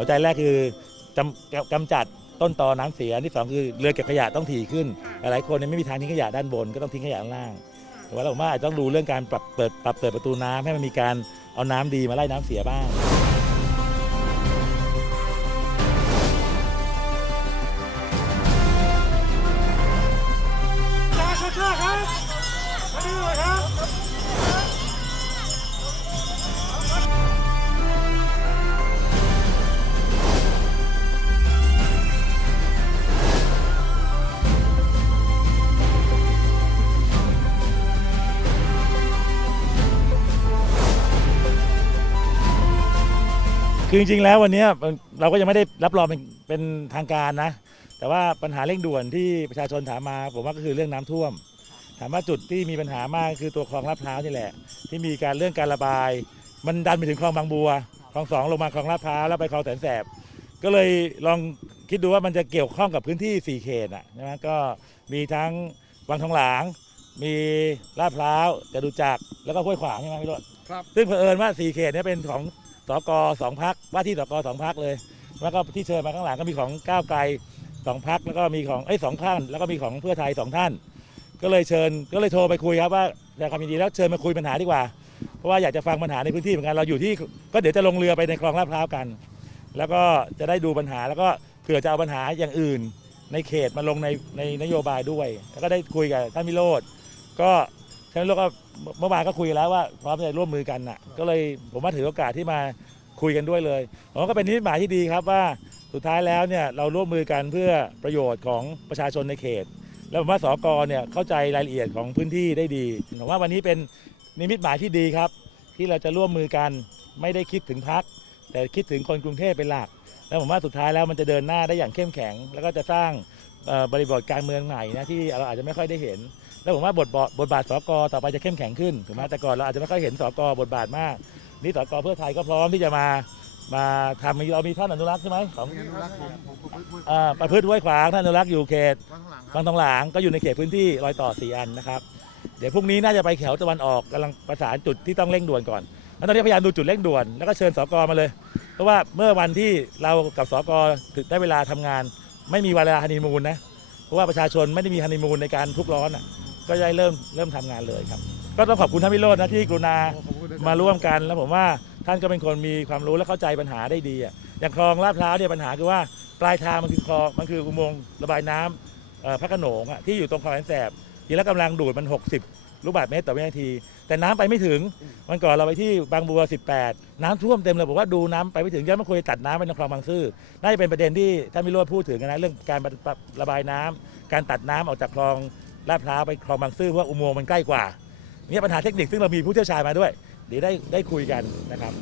หัวใจแรกคือจำกำจัดต้นตอน้ำเสียอันที่สองคือเรือเก็บขยะต้องถี่ขึ้น หลายๆคนเนี่ยไม่มีทางทิ้งขยะด้านบนก็ต้องทิ้งขยะข้างล่างแต่ว่าเราว่าอาจจะต้องดูเรื่องการปรับเปิดปรับเปิดประตูน้ำให้มันมีการเอาน้ำดีมาไล่น้ำเสียบ้าง คือจริงๆแล้ววันเนี้ยมันเราก็ยังไม่ได้รับรองเป็นเป็นทางการนะ แต่ว่าปัญหาเร่งด่วนที่ประชาชนถามมา ผมว่าก็คือเรื่องน้ำท่วม ถามว่าจุดที่มีปัญหามากคือตัวคลองลาดพร้าวนี่แหละ ที่มีการเรื่องการระบาย มันดันไปถึงคลองบางบัวคลองสองลงมาคลองลาดพร้าวแล้วไปคลองแสนแสบ ก็เลยลองคิดดูว่ามันจะเกี่ยวข้องกับพื้นที่ 4 เขตอะใช่ไหมก็มีทั้งวังทองหลาง มีลาดพร้าวจตุจักรแล้วก็ห้วยขวางใช่ไหมพี่รถครับซึ่งเผอิญว่า 4 เขตเนี้เป็นของ สกสองพักว่าที่สกสองพักเลย แล้วก็ที่เชิญมาข้างหลังก็มีของก้าวไกลสองพักแล้วก็มีของเอ้สองท่าน แล้วก็มีของเพื่อไทยสองท่าน ก็เลยเชิญก็เลยโทรไปคุยครับว่าแต่ความยินดีแล้วเชิญมาคุยปัญหาดีกว่า เพราะว่าอยากจะฟังปัญหาในพื้นที่เหมือนกันเราอยู่ที่ก็เดี๋ยวจะลงเรือไปในคลองลาดพร้าวกัน แล้วก็จะได้ดูปัญหาแล้วก็เผื่อจะเอาปัญหาอย่างอื่น ในเขตมาลงในในนโยบายด้วย แล้วก็ได้คุยกับท่านมิโรธก็ ท่านมิโรธก็เมื่อวานก็คุยกันแล้วว่าพร้อมจะร่วมมือกันน่ะ ก็เลยผมว่าถือโอกาสที่มาคุยกันด้วยเลยผมว่าก็เป็นนิมิตหมายที่ดีครับว่าสุดท้ายแล้วเนี่ยเราร่วมมือกันเพื่อประโยชน์ของประชาชนในเขต แล้วผมว่าสกเนี่ยเข้าใจรายละเอียดของพื้นที่ได้ดีผมว่าวันนี้เป็นนิมิตหมายที่ดีครับ ที่เราจะร่วมมือกันไม่ได้คิดถึงพัก แต่คิดถึงคนกรุงเทพเป็นหลัก แล้วผมว่าสุดท้ายแล้วมันจะเดินหน้าได้อย่างเข้มแข็ง แล้วก็จะสร้างเอ่อบริบทการเมืองใหม่นะที่เราอาจจะไม่ค่อยได้เห็น แล้วผมว่าบทบาทบทบาทสกต่อไปจะเข้มแข็งขึ้นถูกไหมแต่ก่อนเราอาจจะไม่ค่อยเห็นสกบทบาทมากนี่สกเพื่อไทยก็พร้อมที่จะมามาทำเรามีท่านอนุรักษ์ใช่ไหมของอนุรักษ์ผมผมผมผมอ่าประพฤติห้วยขวางท่านอนุรักษ์อยู่เขตข้างหลังคบารับงทองหลางก็อยู่ในเขตพื้นที่รอยต่อสี่อันนะครับเดี๋ยวพรุ่งนี้น่าจะไปแถวตะวันออกกำลังประสานจุดที่ต้องเร่งด่วนก่อนแล้วตอนนี้พยายามดูจุดเร่งด่วนแล้วก็เชิญสกมาเลย เพราะว่าเมื่อวันที่เรากับสกถึงได้เวลาทำงาน ไม่มีเวลาฮันนีมูนนะเพราะว่าประชาชนไม่ได้มีฮันนีมูนในการทุกร้อนอะ ก็ได้เริ่มเริ่มทำงานเลยครับ ก็ต้องขอบคุณท่านวิโรจน์นะที่กรุณาขอบคุณนะคบมาร่วมกัน แล้วผมว่าท่านก็เป็นคนมีความรู้และเข้าใจปัญหาได้ดีอะอย่างคลองลาดพร้าวเนี่ยปัญหาคือว่าปลายทางมันคือคลองมันคืออุโมงค์ระบายน้ำเอ่อพระโขนงอะที่อยู่ตรงคลองแสนแสบทีละกำลังดูดมัน 60 ลูกบาศก์เมตรต่อวินาที แต่น้ำไปไม่ถึงวันก่อนเราไปที่บางบัว 18 น้ำท่วมเต็มเลยบอกว่าดูน้ำไปไม่ถึงยังไม่ควรจะตัดน้ำไปในคลองบางซื่อน่าจะเป็นประเด็นที่ท่านวิโรจน์พูดถึงนะเรื่องการปรับระบายน้ำการตัดน้ำออกจากคลอง ลาดพร้าวไปคลองบางซื่อเพราะว่าอุโมงค์มันใกล้กว่าเนี่ยปัญหาเทคนิคซึ่งเรามีผู้เชี่ยวชาญมาด้วยเดี๋ยวได้ได้คุยกันนะครับ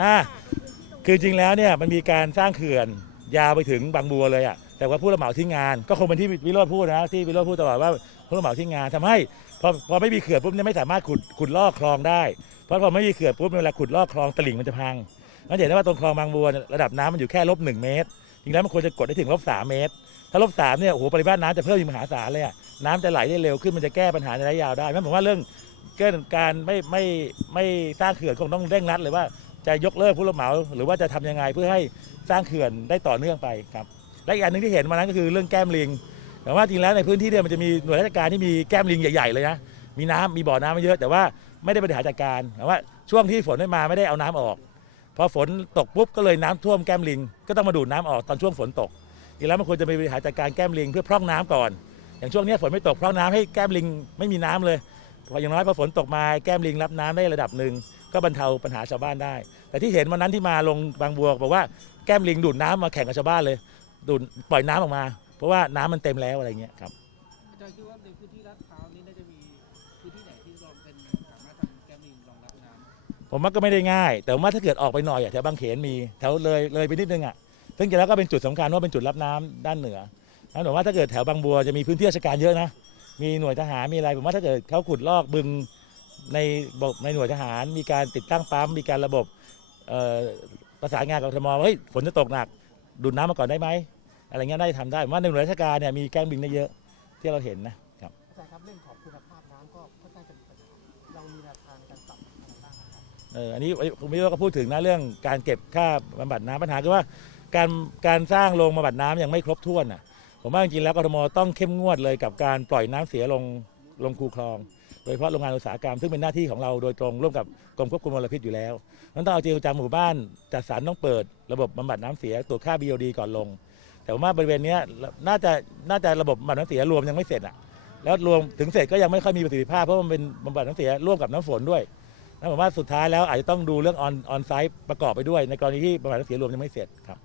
อ่า คือจริงแล้วเนี่ยมันมีการสร้างเขื่อนยาวไปถึงบางบัวเลยอะ่ะแต่ว่าผู้รับเหมาที่งานก็คงเป็นที่วิโรจน์พูดนะที่วิโรจน์พูดตลอดว่าผู้รับเหมาที่งานทำให้พอพอไม่มีเขื่อนปุ๊บเนี่ยไม่สามารถขุดขุดลอกคลองได้ เพราะพอไม่มีเขื่อนปุ๊บเวลาขุดลอกคลองตลิ่งมันจะพังนั่นเห็นได้ว่าตรงคลองบางบัวเนี่ยระดับน้ำมันอยู่แค่ลบหนึ่งเมตร จริงแล้วมันควรจะกดได้ถึงลบสามเมตร ถ้าลบสามเนี่ยโอ้โหปริมาตรน้ำจะเพิ่มอีกมหาศาลเลยอะน้ำจะไหลได้เร็วขึ้นมันจะแก้ปัญหาในระยะยาวได้งั้นผมว่าเรื่องเรื่องการไม่ไม่ไม่สร้างเขื่อนคงต้องเร่งรัดเลยว่าจะยกเลิกผู้รับเหมา หรือว่าจะทำยังไงเพื่อให้สร้างเขื่อนได้ต่อเนื่องไปครับและอีกอันหนึ่งที่เห็นมานั้นก็คือเรื่องแก้มลิงแต่ว่าจริงแล้วในพื้นที่เนี่ยมันจะมีหน่วยราชการที่มีแก้มลิงใหญ่ ๆ เลยนะมีน้ำมีบ่อน้ำมาเยอะ แต่ว่าไม่ได้บริหารจัดการแต่ว่าช่วงที่ฝนไม่มาไม่ได้เอาน้ำออก พอฝนตกปุ๊บก็เลยน้ำท่วมแก้มลิง ก็ต้องมาดูดน้ำออกตอนช่วงฝนตกจริงแล้วมันควรจะมีบริหารจัดการแก้มลิงเพื่อพร่องน้ำก่อน อย่างช่วงนี้ฝนไม่ตกพร่องน้ำให้แก้มลิงไม่มีน้ำเลยพออย่างน้อยพอฝนตกมาแก้มลิงรับน้ำได้ระดับหนึ่งก็บรรเทาปัญหาชาวบ้านได้ แต่ที่เห็นวันนั้นที่มาลงบางบัวบอกว่าแก้มลิงดูดน้ำมาแข่งกับชาวบ้านเลยดูดปล่อยน้ำออกมา เพราะว่าน้ำมันเต็มแล้วอะไรเงี้ยครับอาจารย์คิดว่าในพื้นที่ร้า ผมว่าก็ไม่ได้ง่าย แต่ว่าถ้าเกิดออกไปหน่อยอะแถวบางเขนมีแถวเลยเลยไปนิดนึงอะซึ่งจริงแล้วก็เป็นจุดสำคัญว่าเป็นจุดรับน้ำด้านเหนือนะผมว่าถ้าเกิดแถวบางบัวจะมีพื้นที่ราชการเยอะนะมีหน่วยทหารมีอะไรผมว่าถ้าเกิดเขาขุดลอกบึงในบบในหน่วยทหาร มีการติดตั้งปั๊มมีการระบบเอ่อประสานงานกับทมว่าเฮ้ยฝนจะตกหนักดูดน้ำมาก่อนได้ไหมอะไรเงี้ยได้ทำได้ผมว่าในหน่วยราชการเนี่ยมีแก้มบิงได้เยอะที่เราเห็นนะครับ อาจารย์ครับเรื่องของคุณภาพน้ำก็ค่อนข้างจะมีปัญหา เรามีแนวทางในการปรับอะไรบ้างครับเออันนี้คุณวิโรจน์ก็พูดถึงนะเรื่องการเก็บค่าบำบัดน้ำปัญหาคือว่าการการสร้างโรงบำบัดน้ำยังไม่ครบถ้วนอะผมว่าจริงๆแล้วกรทมต้องเข้มงวดเลยกับการปล่อยน้ำเสียลงลงคูคลอง โดยเฉพาะโรงงานอุตสาหกรรมซึ่งเป็นหน้าที่ของเราโดยตรงร่วมกับกรมควบคุมมลพิษอยู่แล้วนั้นต้องเอาจริงเอาจังหมู่บ้านจัดสรรต้องเปิดระบบบำบัดน้ำเสียตรวจค่า BOD ก่อนลง แต่ว่าบริเวณเนี้ยน่าจะน่าจะระบบบำบัดน้ำเสียรวมยังไม่เสร็จอะแล้วรวมถึงเสร็จก็ยังไม่ค่อยมีประสิทธิภาพเพราะมันเป็นบำบัดน้ำเสียร่วมกับน้ำฝนด้วย นั่นหมว่าสุดท้ายแล้วอาจจะต้องดูเรื่องออนออนไซต์ประกอบไปด้วย ในกรณีที่บำบัดน้ำเสียรวมยังไม่เสร็จครับ